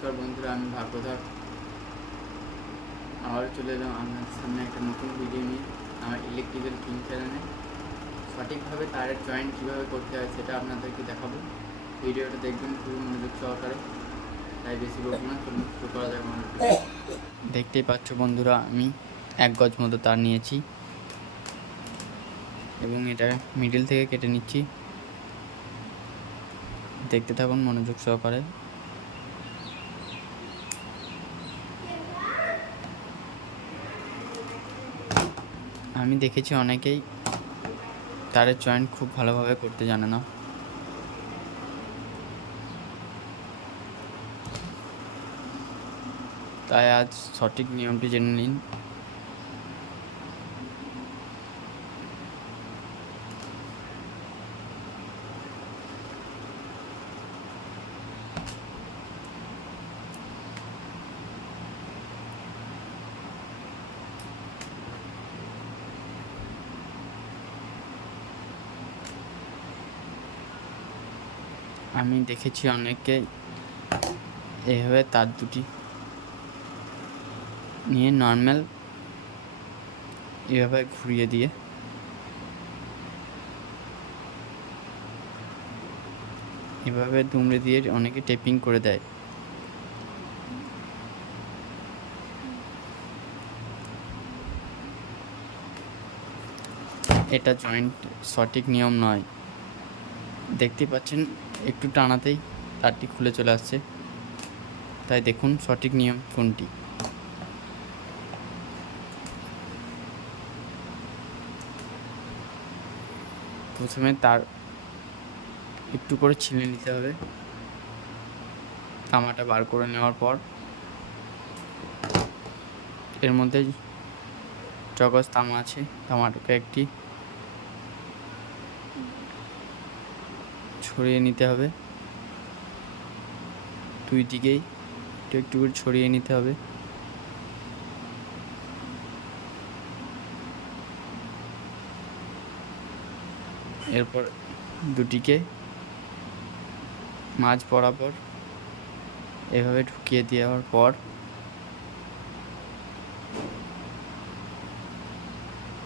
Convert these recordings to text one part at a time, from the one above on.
নমস্কার বন্ধুরা, আমি ভাগ্যধর আবার চলে এলাম আপনাদের সামনে একটা নতুন ভিডিও নিয়ে। আমার ইলেকট্রিক্যাল কিং চ্যানেলে সঠিকভাবে তারের জয়েন্ট কীভাবে করতে হয় সেটা আপনাদেরকে দেখাবো। ভিডিওটা দেখবেন খুবই মনোযোগ সহকারে, তাই বেশি বলবো না, চলুন শুরু করা যাক। দেখতেই পাচ্ছ বন্ধুরা, আমি 1 গজ মতো তার নিয়েছি এবং এটা মিডিল থেকে কেটে নিচ্ছি। দেখতে থাকুন মনোযোগ সহকারে। আমি দেখেছি অনেকেই তারের জয়েন্ট খুব ভালোভাবে করতে জানে না, তাই আজ সঠিক নিয়মটি জেনে নিন। আমি দেখেছি অনেকে এভাবে তার দুটি নিয়ে নর্মাল এভাবে ঘুরিয়ে দিয়ে এভাবে দুমড়ে দিয়ে অনেকে টেপিং করে দেয়। এটা জয়েন্ট সঠিক নিয়ম নয়। দেখতে পাচ্ছেন একটু টানাতেই তারটি খুলে চলে আসছে, তাই দেখুন সঠিক নিয়ম কোনটি। প্রথমে তার একটু করে ছিলে নিতে হবে। তামাটা বার করে নেওয়ার পর এর মধ্যে জগজ তামা আছে, তামাটাকে একটি ছড়িয়ে নিতে হবে। দুই দিকেই একটু একটু করে ছড়িয়ে নিতে হবে। এরপর দুটিকে মাঝ বরাবর এভাবে ঢুকিয়ে দেওয়ার পর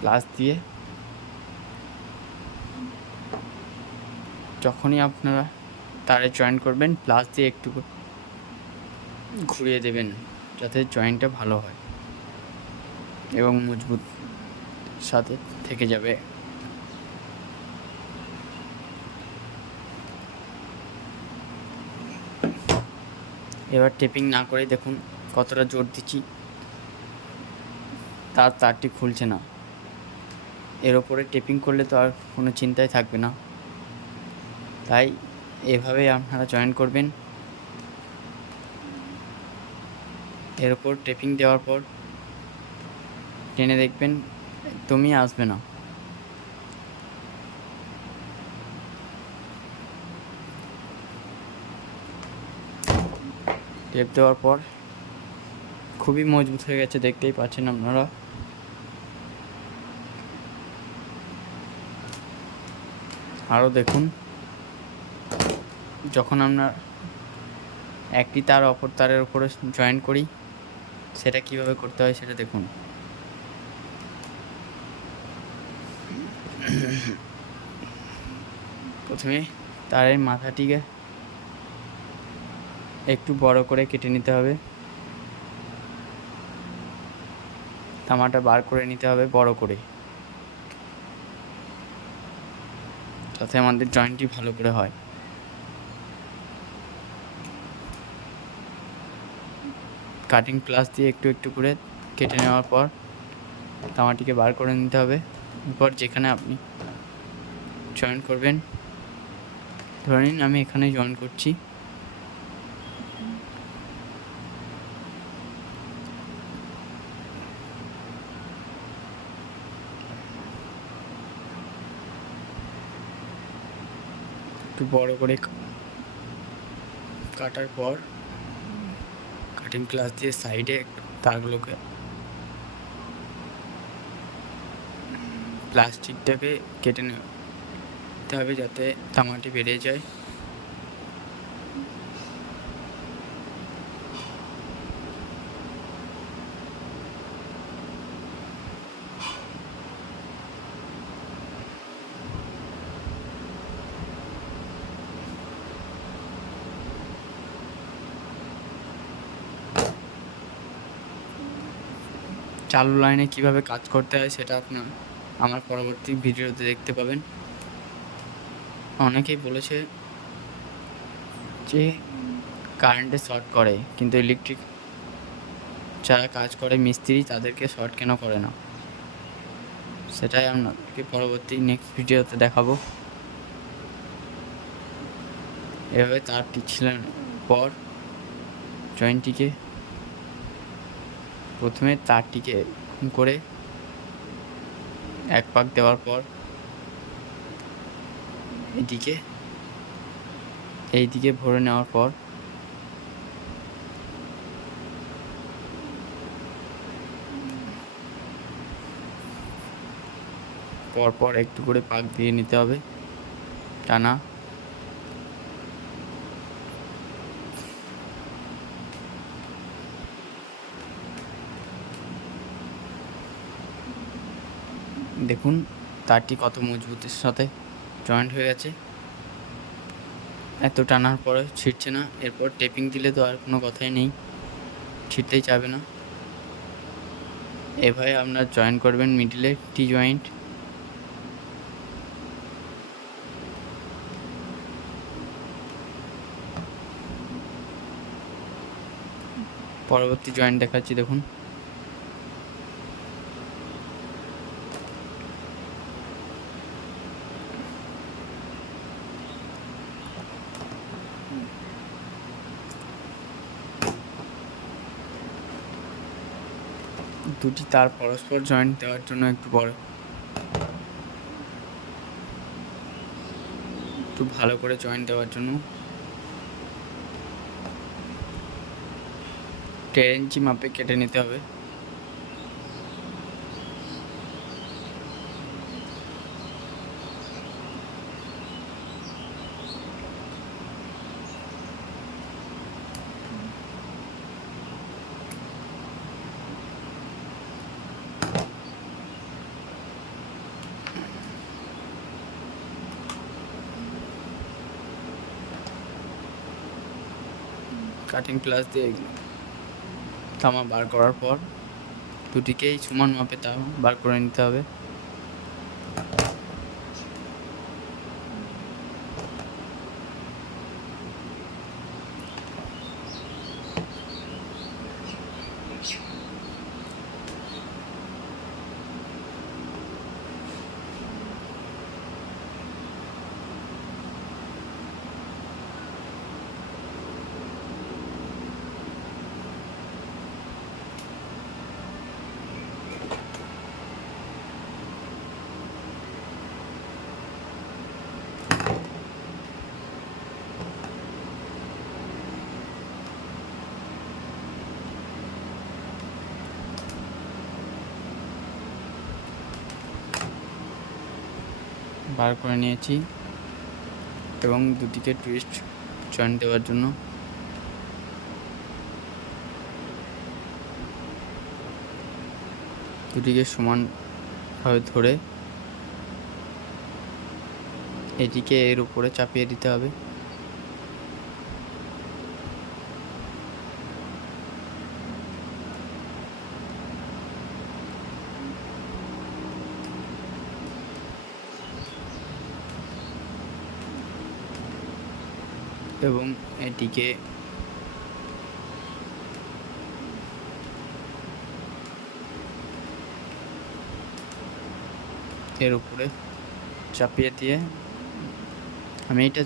প্লাস দিয়ে যখনই আপনারা তারে জয়েন করবেন, প্লাস দিয়ে একটু ঘুরিয়ে দেবেন যাতে জয়েন্টটা ভালো হয় এবং মজবুত সাথে থেকে যাবে। এবার টেপিং না করে দেখুন কতটা জোর দিচ্ছি, তারটি খুলছে না। এর ওপরে টেপিং করলে তো আর কোনো চিন্তাই থাকবে না, তাই এভাবেই আপনারা জয়েন করবেন। এর ওপর টেপিং দেওয়ার পর টেনে দেখবেন একদমই আসবে না। টেপ দেওয়ার পর খুবই মজবুত হয়ে গেছে, দেখতেই পাচ্ছেন আপনারা। আরও দেখুন, যখন আমরা একটি তার অপর তারের উপরে জয়েন করি সেটা কিভাবে করতে হয় সেটা দেখুন। প্রথমে তারের মাথাটিকে একটু বড় করে কেটে নিতে হবে, তামাটা বার করে নিতে হবে বড় করে, যাতে আমাদের জয়েন্টটি ভালো করে হয়। কাটিং প্লাস দিয়ে একটু একটু করে কেটে নেওয়ার পর তামাটিকে বার করে নিতে হবে। এরপর যেখানে আপনি জয়েন করবেন, ধরে নিন আমি এখানে জয়েন করছি, একটু বড় করে কাটার পর কাটিং প্লাস দিয়ে সাইডে তারগুলোকে প্লাস্টিকটাকে কেটে নিতে হবে যাতে তামাটি বেরিয়ে যায়। চালু লাইনে কিভাবে কাজ করতে হয় সেটা আপনার আমার পরবর্তী ভিডিওতে দেখতে পাবেন। অনেকেই বলেছে যে কারেন্টে শর্ট করে, কিন্তু ইলেকট্রিক যারা কাজ করে মিস্ত্রি তাদেরকে শর্ট কেন করে না, সেটাই আপনাদেরকে পরবর্তী নেক্সট ভিডিওতে দেখাবো। এভাবে তার টিকছিলেন পর জয়েন্টটিকে প্রথমে তারটিকে করে এক পাক দেওয়ার পর এইদিকে ভরে নেওয়ার পর পরপর একটু করে পাক দিয়ে নিতে হবে টানা। দেখুন তারটি কত মজবুতের সাথে জয়েন্ট হয়ে গেছে। এত টানার পরে ছিঁড়ছে না। এরপর টেপিং দিলে তো আর কোনো কথাই নেই, ছিঁড়তেই যাবে না। এভাবে আপনার জয়েন করবেন মিডিলে টি জয়েন্ট। পরবর্তী জয়েন্ট দেখাচ্ছি দেখুন। দুটি তার পরস্পর জয়েন্ট দেওয়ার জন্য একটু ভালো করে জয়েন্ট দেওয়ার জন্য 1.5 ইঞ্চি মাপে কেটে নিতে হবে। কাটিং প্লাস দিয়ে তামা বার করার পর দুটিকেই সমান মাপে তামা বার করে নিতে হবে। বার করে নিয়েছি এবং দুটিকে টুইস্ট জয়েন্ট দেওয়ার জন্য দুটিকে সমানভাবে ধরে এটিকে এর উপরে চাপিয়ে দিতে হবে। এবং এটিকে এর উপরে চাপিয়ে দিয়ে আমি এটা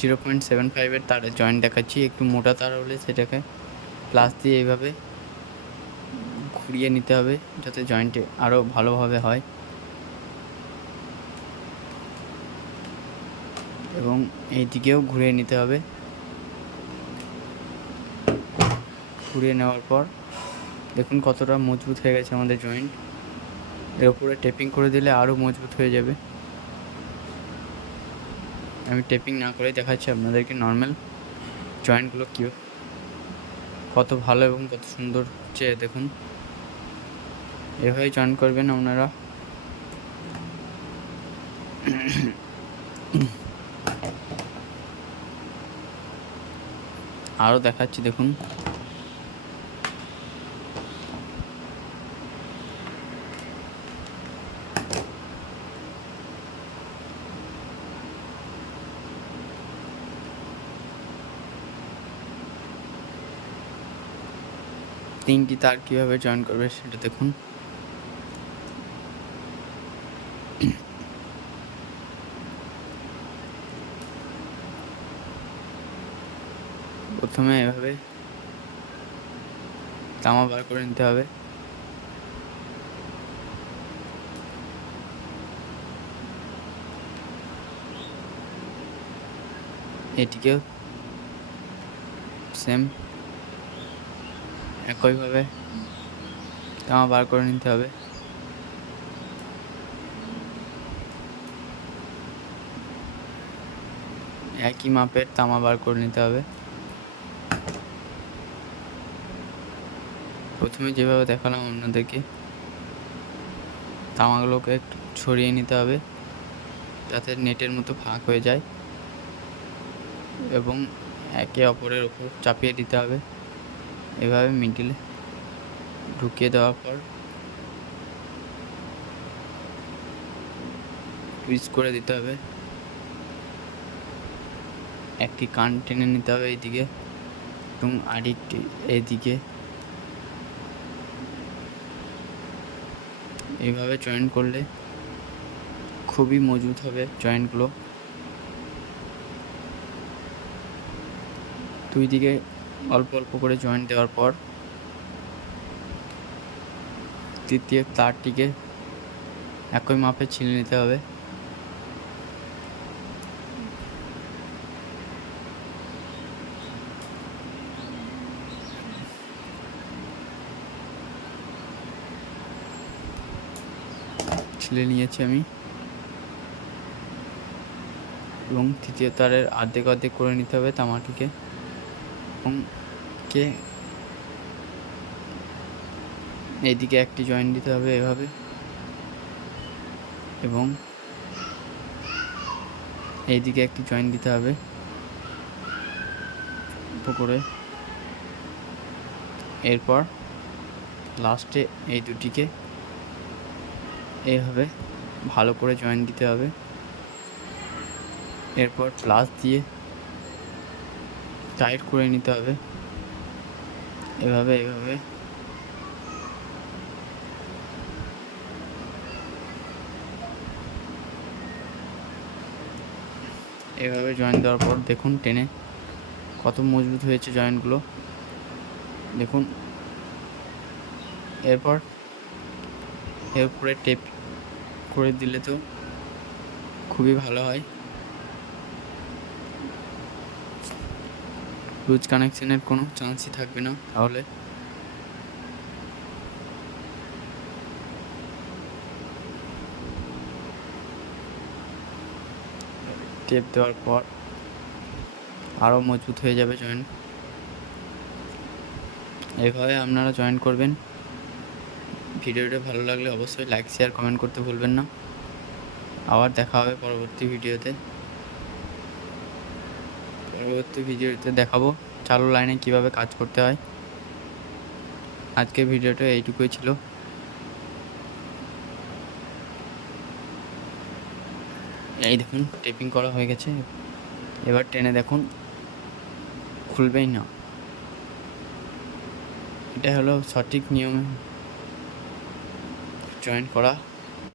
0.75 তারের জয়েন্ট দেখাচ্ছি। একটু মোটা তার হলে সেটাকে প্লাস দিয়ে এইভাবে ঘুরিয়ে নিতে হবে যাতে জয়েন্টে আরও ভালোভাবে হয়। এবং এই দিকেও ঘুরিয়ে নিতে হবে। ঘুরিয়ে নেওয়ার পর দেখুন কতটা মজবুত হয়ে গেছে আমাদের জয়েন্ট। এর উপরে টেপিং করে দিলে আরও মজবুত হয়ে যাবে। আমি টেপিং না করে দেখাচ্ছি আপনাদেরকে নর্মাল জয়েন্টগুলো কত ভালো এবং কত সুন্দর হচ্ছে দেখুন। এভাবেই জয়েন করবেন আপনারা। আরও দেখাচ্ছি দেখুন। 3টি তার কীভাবে জয়েন করবে সেটা দেখুন। প্রথমে এভাবে তামা বার করে নিতে হবে। এটিকেও সেম একইভাবে তামা বার করে নিতে হবে। একই মাপের তামা বার করে নিতে হবে। প্রথমে যেভাবে দেখালাম আপনাদেরকে, তামাগুলোকে একটু ছড়িয়ে নিতে হবে যাতে নেটের মতো ফাঁক হয়ে যায়, এবং একে অপরের উপর চাপিয়ে দিতে হবে। এভাবে মিডিলে ঢুকিয়ে দেওয়ার পর টুইস্ট করে দিতে হবে। একটি কান টেনে নিতে হবে এইদিকে এবং আরেকটি এইদিকে। এইভাবে জয়েন করলে খুবই মজবুত হবে জয়েন্টগুলো। দুই দিকে অল্প অল্প করে জয়েন্ট দেওয়ার পর তৃতীয় তারটিকে একই মাপে ছিলে নিতে হবে। ছিলে নিয়েছি আমি, এবং তৃতীয় তারের অর্ধেক অর্ধেক করে নিতে হবে তামাটিকে, এবং এইদিকে একটি জয়েন্ট দিতে হবে এভাবে, এবং এইদিকে একটি জয়েন্ট দিতে হবে করে। এরপর লাস্টে এই দুটিকে এইভাবে ভালো করে জয়েন্ট দিতে হবে। এরপর প্লাস দিয়ে টাইট করে নিতে হবে এভাবে এভাবে। এভাবে জয়েন্ট দেওয়ার পর দেখুন টেনে কত মজবুত হয়েছে জয়েন্টগুলো, দেখুন। এরপর এর উপরে টেপ করে দিলে তো খুবই ভালো হয়। লুজ কানেকশনের কোনো চান্সই থাকবে না তাহলে। টেপ দেওয়ার পর আরও মজবুত হয়ে যাবে জয়েন্ট। এইভাবে আপনারা জয়েন করবেন। ভিডিওটা ভালো লাগলে অবশ্যই লাইক শেয়ার কমেন্ট করতে ভুলবেন না। আবার দেখা হবে পরবর্তী ভিডিওতে। দেখাবো চালু লাইনে কিভাবে কাজ করতে হয়। আজকের ভিডিওটা এইটুকুই ছিল। এই দেখুন টেপিং করা হয়ে গেছে। এবার টেনে দেখুন খুলবেই না। এটা হলো সঠিক নিয়মে জয়েন করা।